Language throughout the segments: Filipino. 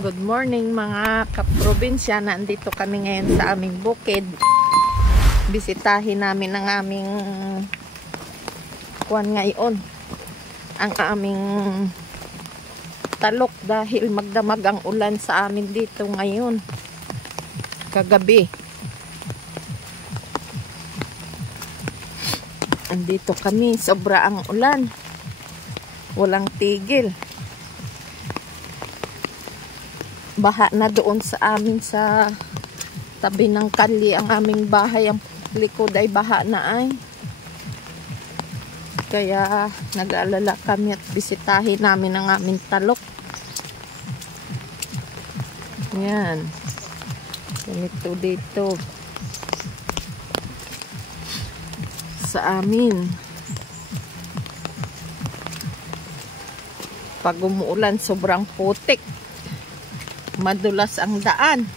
Good morning mga kaprobinsya. Nandito kami ngayon sa aming bukid. Bisitahin namin ang aming kuwan ngayon. Ang aming talok dahil magdamag ang ulan sa amin dito ngayon. Kagabi. Andito kami, sobra ang ulan. Walang tigil. Baha na doon sa amin sa tabi ng kalye ang aming bahay. Ang likod ay baha na ay. Kaya nag-aalala kami at bisitahin namin ang aming talok. Yan. Ganito dito. Sa amin. Pag umuulan, sobrang putik. Madulas ang daan.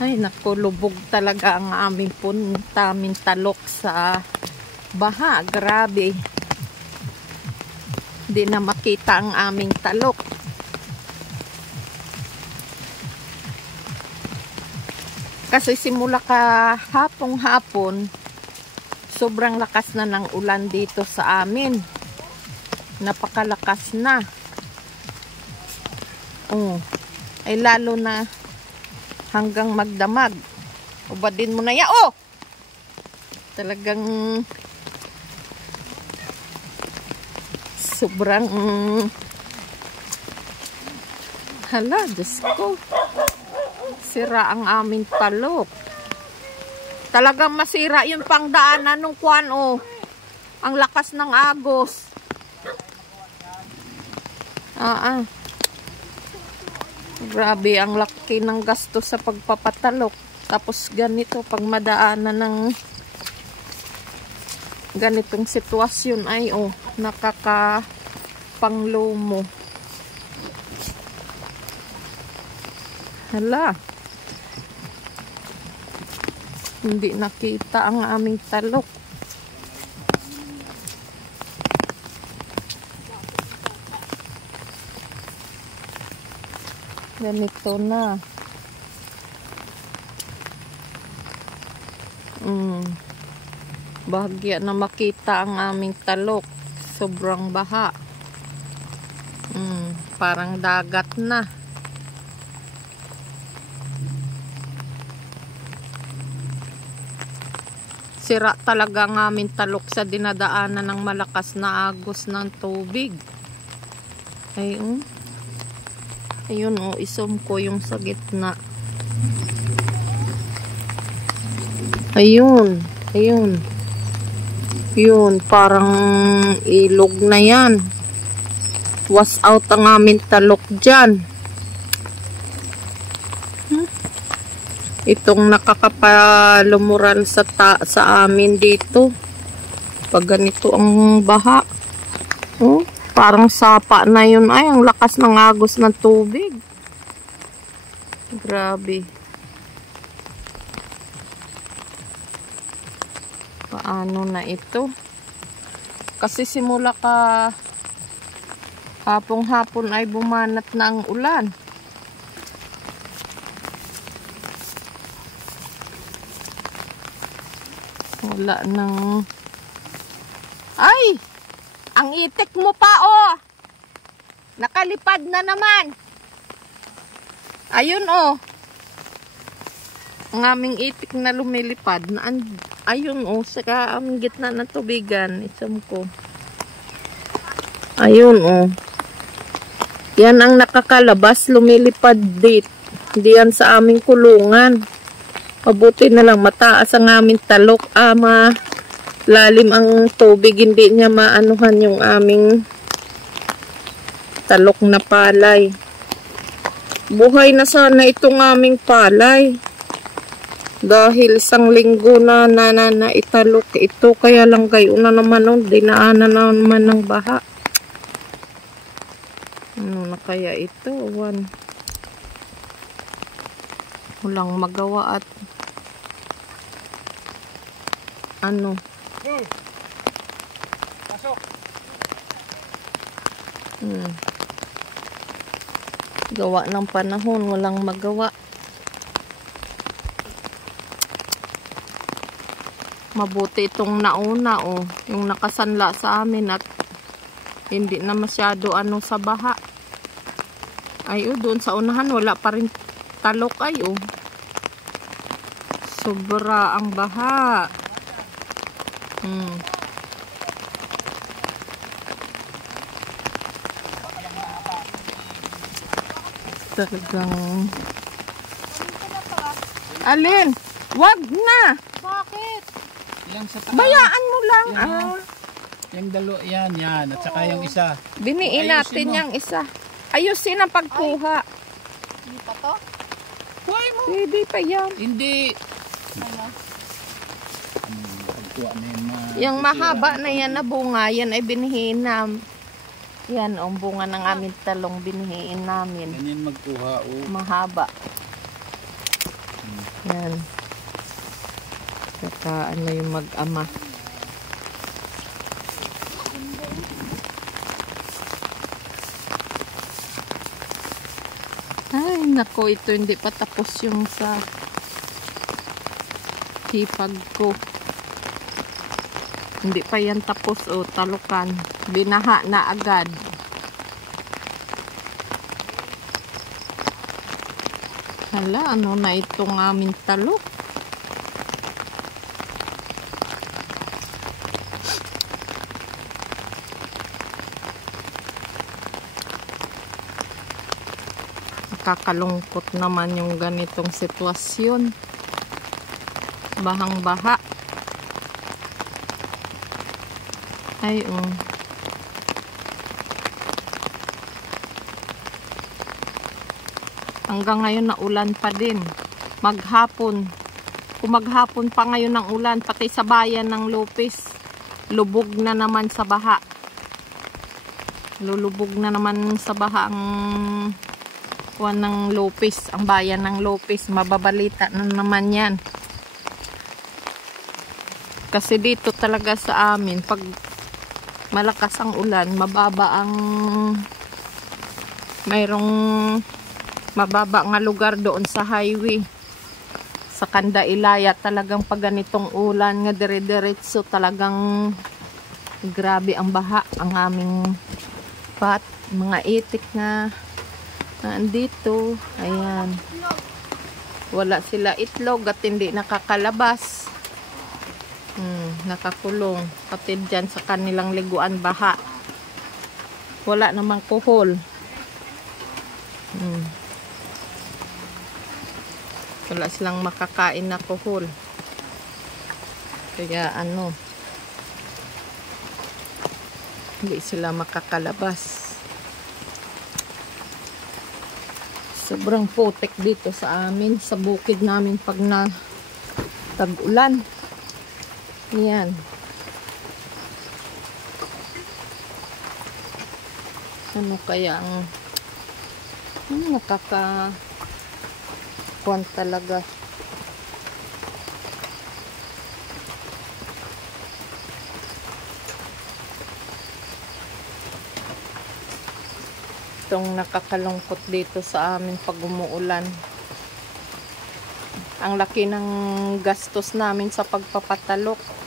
Ay, naku, lubog talaga ang aming punta, aming talok sa baha. Grabe. Hindi na makita ang aming talok. Kasi simula hapong-hapon, sobrang lakas na ng ulan dito sa amin. Napakalakas na. Ay lalo na hanggang magdamag. Ubadin mo na yan. Talagang sobrang hala, Diyos ko. Sira ang aming talok. Talagang masira yung pangdaanan ng kuwan. Ang lakas ng agos. Grabe, ang laki ng gasto sa pagpapatalok. Tapos ganito, pag madaanan ng ganitong sitwasyon ay nakakapanglumo. Hala. Hindi nakita ang aming talok. Ganito na. Bahagya na makita ang aming talok. Sobrang baha. Parang dagat na. Sira talaga ang aming talok sa dinadaanan ng malakas na agos ng tubig. Ayun isom ko yung sa gitna. Ayun. Yun, parang ilog na yan. Was out ang aming talok dyan. Itong nakakapalumural sa amin dito. Pag ganito ang baha. Parang sapa na yun. Ay, ang lakas ng agos ng tubig. Grabe. Paano na ito? Kasi simula hapong-hapon ay bumanat na ang ulan. Wala nang... Ay! Ang itik mo pa, nakalipad na naman. Ayun, ang aming itik na lumilipad. Ayun, sa aming gitna ng tubigan. Isam ko. Ayun, Yan ang nakakalabas, lumilipad dito. Diyan sa aming kulungan. Mabuti na lang, mataas ang aming talok. Lalim ang tubig, hindi niya maanuhan yung aming talok na palay. Buhay na sana itong aming palay. Dahil isang linggo na italok ito. Kaya lang gayon na naman dinaanan na naman ng baha. Ano na kaya ito? Walang magawa at Pasok. Gawa ng panahon, walang magawa. Mabuti itong nauna, oh, yung nakasanla sa amin at hindi na masyado ano sa baha. Ay, oh, doon sa unahan wala pa rin talok, ay, oh. Sobra ang baha. Talagang... Alin? Wag na! Bakit? Yung sa taas. Bayaan mo lang. Yan, yung dalo, yan. At saka yung isa. Biniin natin yung isa. Ayusin ang pagkuha. Hindi pa to? Kuhay mo. Pwede pa yan. Hindi. Ano? Pagkuha na yung mga... Yung mahaba na yan na bunga, yan ay binihin namin. Yan, ang bunga ng aming talong binihin namin. Ganyan magkuha, oh. Mahaba. Yan. Saka ano yung mag-ama. Ay, nako, ito hindi pa tapos yung sa hipag ko. Hindi pa yan tapos, o, talukan. Binaha na agad. Hala, ano na itong aming talok? Nakakalungkot naman yung ganitong sitwasyon. Bahang-baha. Ay, oh. Hanggang ngayon na ulan pa din. Maghapon. Kung maghapon pa ngayon ng ulan, pati sa bayan ng Lopez, lubog na naman sa baha. Lulubog na naman sa baha ang kuwan ng Lopez, ang bayan ng Lopez. Mababalita na naman yan. Kasi dito talaga sa amin, pag malakas ang ulan, mababa ang mayroong mababa nga lugar doon sa highway sa Kanda Ilaya. Talagang pag ganitong ulan nga dire-diretso, talagang grabe ang baha. Ang aming pat, mga itik na andito, ayan, wala sila itlog at hindi nakakalabas. Nakakulong pati dyan sa kanilang liguan, baha. Wala namang kuhol. Wala silang makakain na kuhol. Kaya ano, hindi sila makakalabas. Sobrang putik dito sa amin, sa bukid namin pag na tag-ulan. Yan. Ano kaya ang nakakakuan talaga. Itong nakakalungkot dito sa amin pag umuulan. Ang laki ng gastos namin sa pagpapatalok.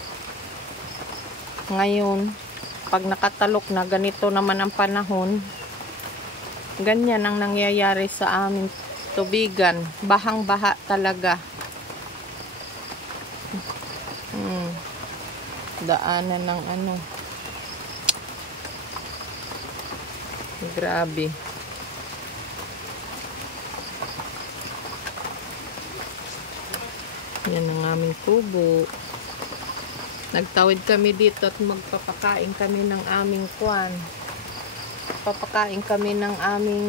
Ngayon, pag nakatalok na, ganito naman ang panahon, ganyan ang nangyayari sa aming tubigan. Bahang-baha talaga. Daanan ng ano. Grabe. Yan ang aming tubo. Nagtawid kami dito at magpapakain kami ng aming kwan. Papakain kami ng aming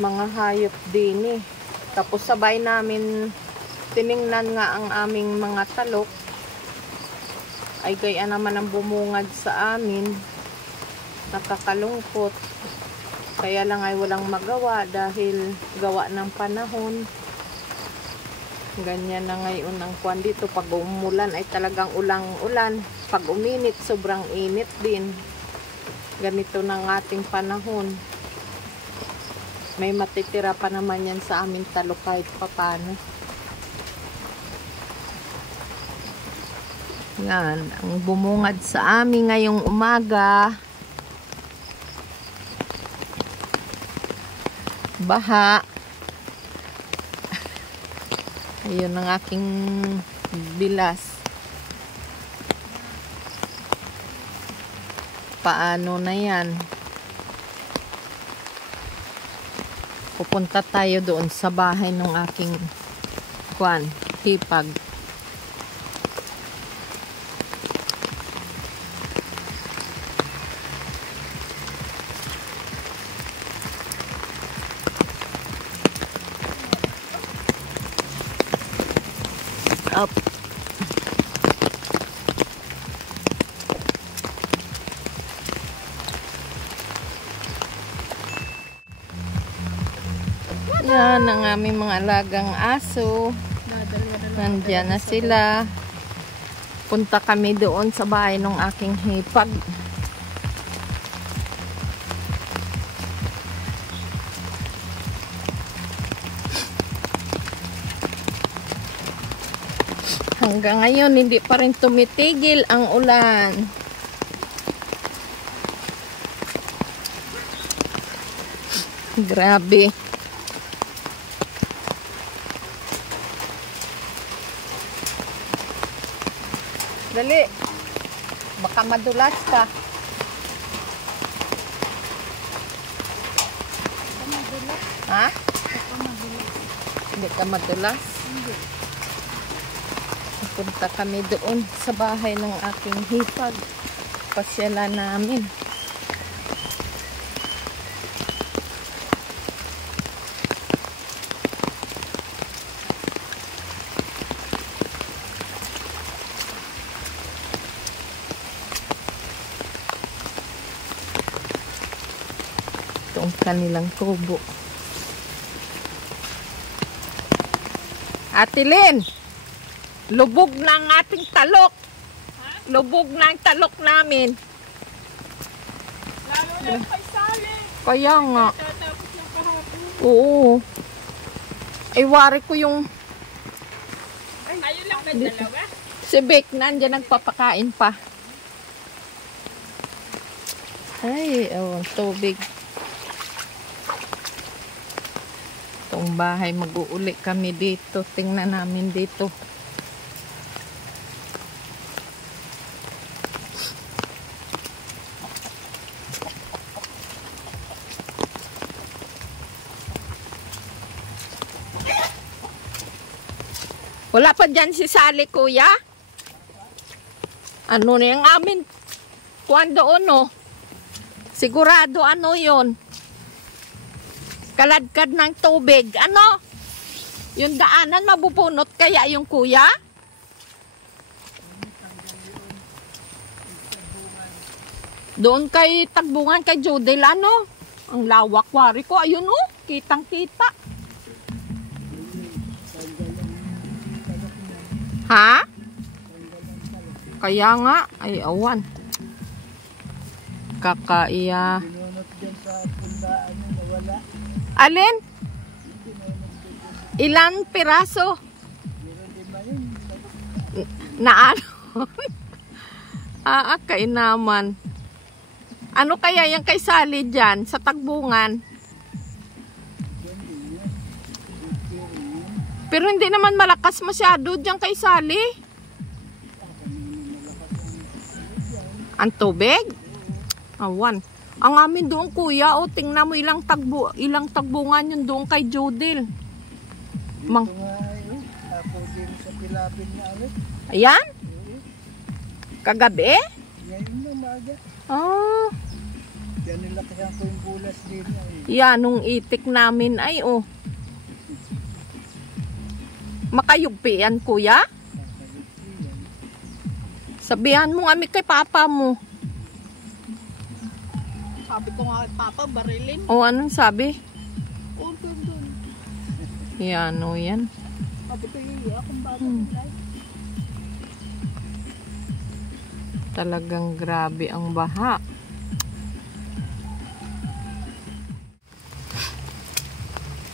mga hayop din eh. Tapos sabay namin tiningnan nga ang aming mga talok. Ay gaya naman ang bumungad sa amin. Nakakalungkot. Kaya lang ay walang magawa dahil gawa ng panahon. Ganyan na ngayon ang kwan dito. Pag umulan ay talagang ulang-ulan. Pag uminit, sobrang init din. ganito ng ating panahon. May matitira pa naman yan sa aming talok kahit papano. Yan, ang bumungad sa amin ngayong umaga. Baha. Ayun ang aking bilas. Paano na yan? Pupunta tayo doon sa bahay ng aking hipag. Up. Yan ang aming mga alagang aso. Nandiyan na sila. Punta kami doon sa bahay ng aking hipag. Hanggang ngayon, hindi pa rin tumitigil ang ulan. Grabe. Dali. Baka madulas ka. Ha? Hindi ka madulas? Hindi. Punta kami doon sa bahay ng aking hipag. Pasyalan namin. Ito ang kanilang kubo. Ate Lynn! Lubog na ang ating talok. Lubog na ang talok namin. Lalo na kay Sally. Kaya nga. Tatapos ng kahapon. Oo. Ay, wari ko yung... Ayun lang ba dalawa? Si Beck, nandiyan nagpapakain pa. Ay, oh, tubig. Itong bahay, mag-uuli kami dito. Tingnan namin dito. Wala pa dyan si Sally, kuya? Ano na yung amin? Kuwan doon, no? Sigurado, ano yon? Kaladkad ng tubig. Ano? Yung daanan, mabubunot kaya yung kuya? Doon kay Tagbungan, kay Jodel, ano? Ang lawak, wari ko. Ayun, oh. Kitang-kita. Ha? Kaya nga, ay awan. Kakaiya. Alin? Ilan piraso? Na ano? Kay naman. Ano kaya yung kay Sally dyan sa Tagbungan? Pero hindi naman malakas masyado dyan kay Sally. Ang tubig? Awan. Ang amin doon, kuya, o tingnan mo ilang tagbungan yun doon kay Jodel. Ayan? Kagabi? Ngayon na umaga. Oh. Yan nila kaya ko yung bulas din. Yan, nung itik namin ay, oh. Makayugpian, kuya? Sabihan mo kami kay papa mo. Sabi ko nga kay Papa, barilin. O, anong sabi? Doon. Yan, o yan. Sabi ko iya kung bakit Talagang grabe ang baha.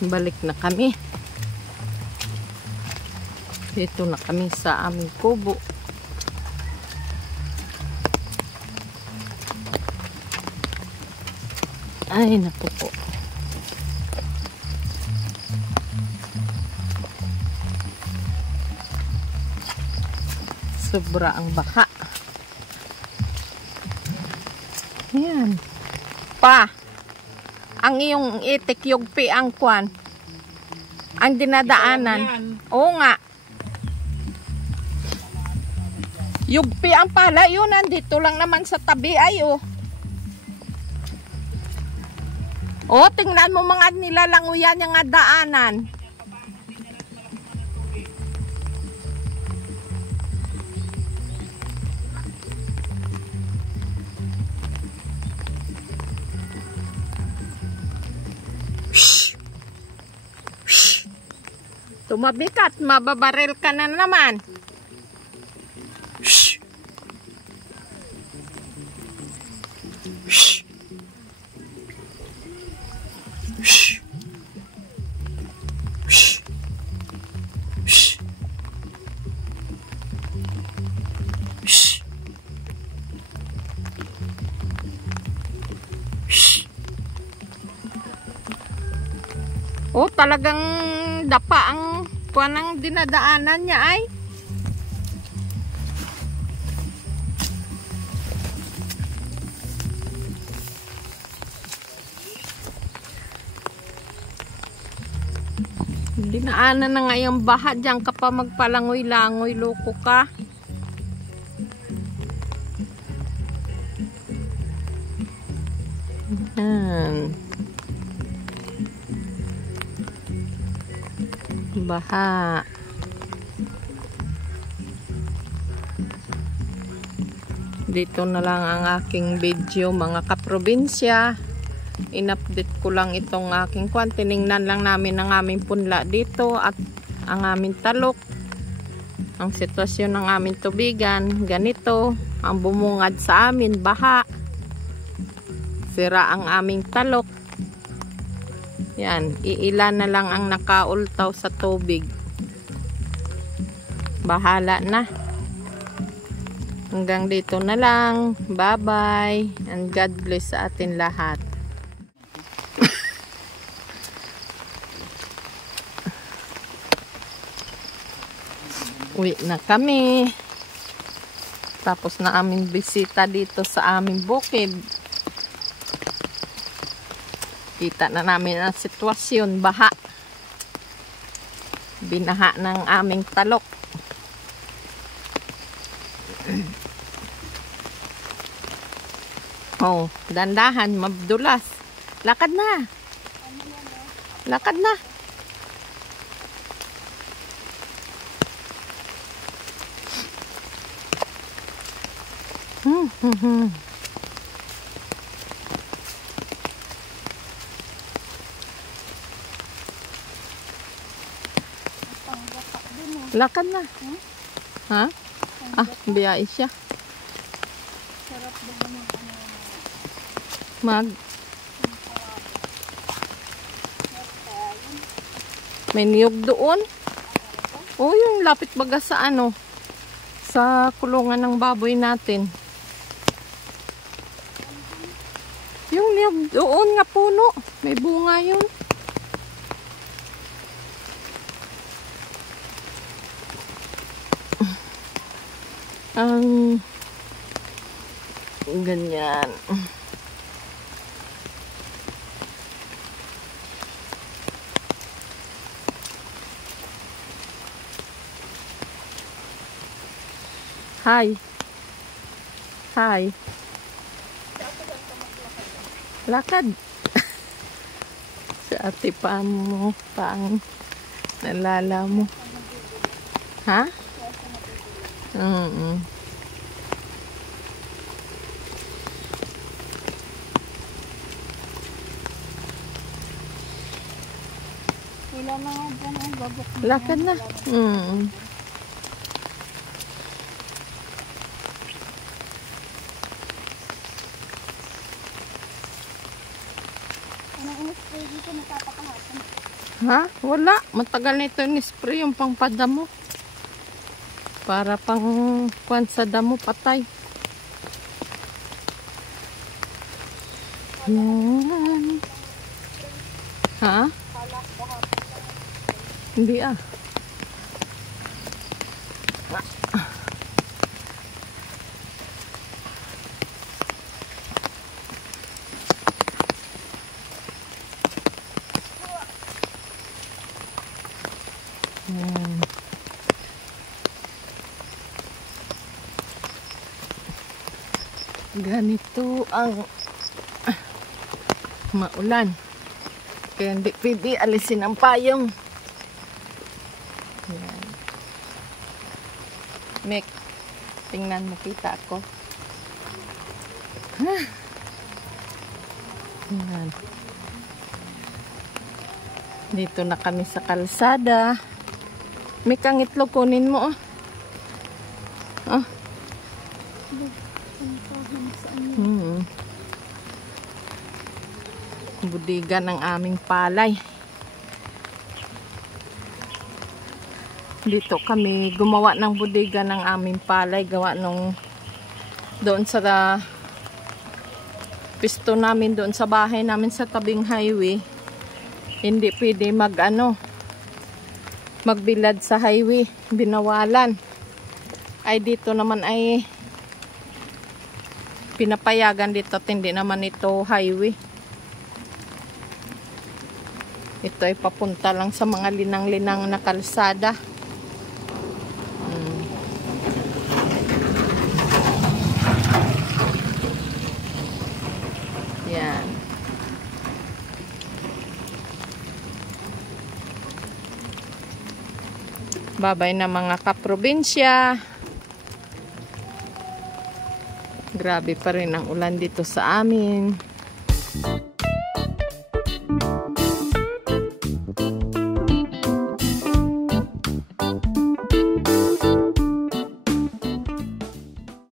balik na kami. Dito na kami sa aming kubo. Ay, naku po. Sobra ang baka. Yan. Pa, ang iyong itik yugpi ang kwan. Ang dinadaanan. Oo nga. Yugpi ang pala yun. Nandito lang naman sa tabi ay oh. Oh, tingnan mo mga nilalanguyan yung daanan. Tumabi ka at mababaril ka na naman. Shh. Shh. Shh. Shh. Shh. Shh. Shh. Oh, talagang dapa ang kuwanang dinadaanan niya ay. Dinaanan na nga yung baha. Diyan ka pa magpalangoy-langoy. Loko ka. Yan. Baha. Dito na lang ang aking video mga kaprobinsya. In-update ko lang itong aking kwan. Tiningnan lang namin ang aming punla dito at ang aming talok. Ang sitwasyon ng aming tubigan. Ganito. Ang bumungad sa amin, baha. Sira ang aming talok. Yan. Iilan na lang ang nakaultaw sa tubig. Bahala na. Hanggang dito na lang. Bye-bye. And God bless sa atin lahat. Uwi na kami. Tapos na aming bisita dito sa aming bukid. Kita na namin ang sitwasyon. Baha. Binaha ng aming talok. Oh, dandahan, mabdulas. Lakad na. Lakad na. Lakad na. Ha? Ah, biyay siya. May niyog doon. Oh, yung lapit baga sa ano, sa kulungan ng baboy natin. Yung niyog doon nga puno. May bunga yun. Ganyan. Hi. Hi. Lakad. Sa ate pa mo, pang nalala mo. Ha? Wala na nga dyan ang babok. Lakad na. Anong spray dito natapakahapon? Ha? Wala. Matagal na ito ni-spray yung pangpadamo. Para pang kuwan sa damo patay. Yan. Ha? Hindi ah. Yan. Ganito ang maulan. Kaya hindi pwede alisin ang payong. Yan. Mek, tingnan mo, kita ako. Yan. Dito na kami sa kalsada. Mek, ang itlog kunin mo. Oh. Budiga ng aming palay. Dito kami gumawa ng budiga ng aming palay. Gawa nung doon sa pisto namin doon sa bahay namin sa tabing highway. Hindi pwede magbilad sa highway. Binawalan. Ay dito naman ay pinapayagan dito at hindi naman ito highway. Ito ay papunta lang sa mga linang-linang na kalsada. Yan. Babay na mga kaprobinsya. Grabe pa rin ang ulan dito sa amin.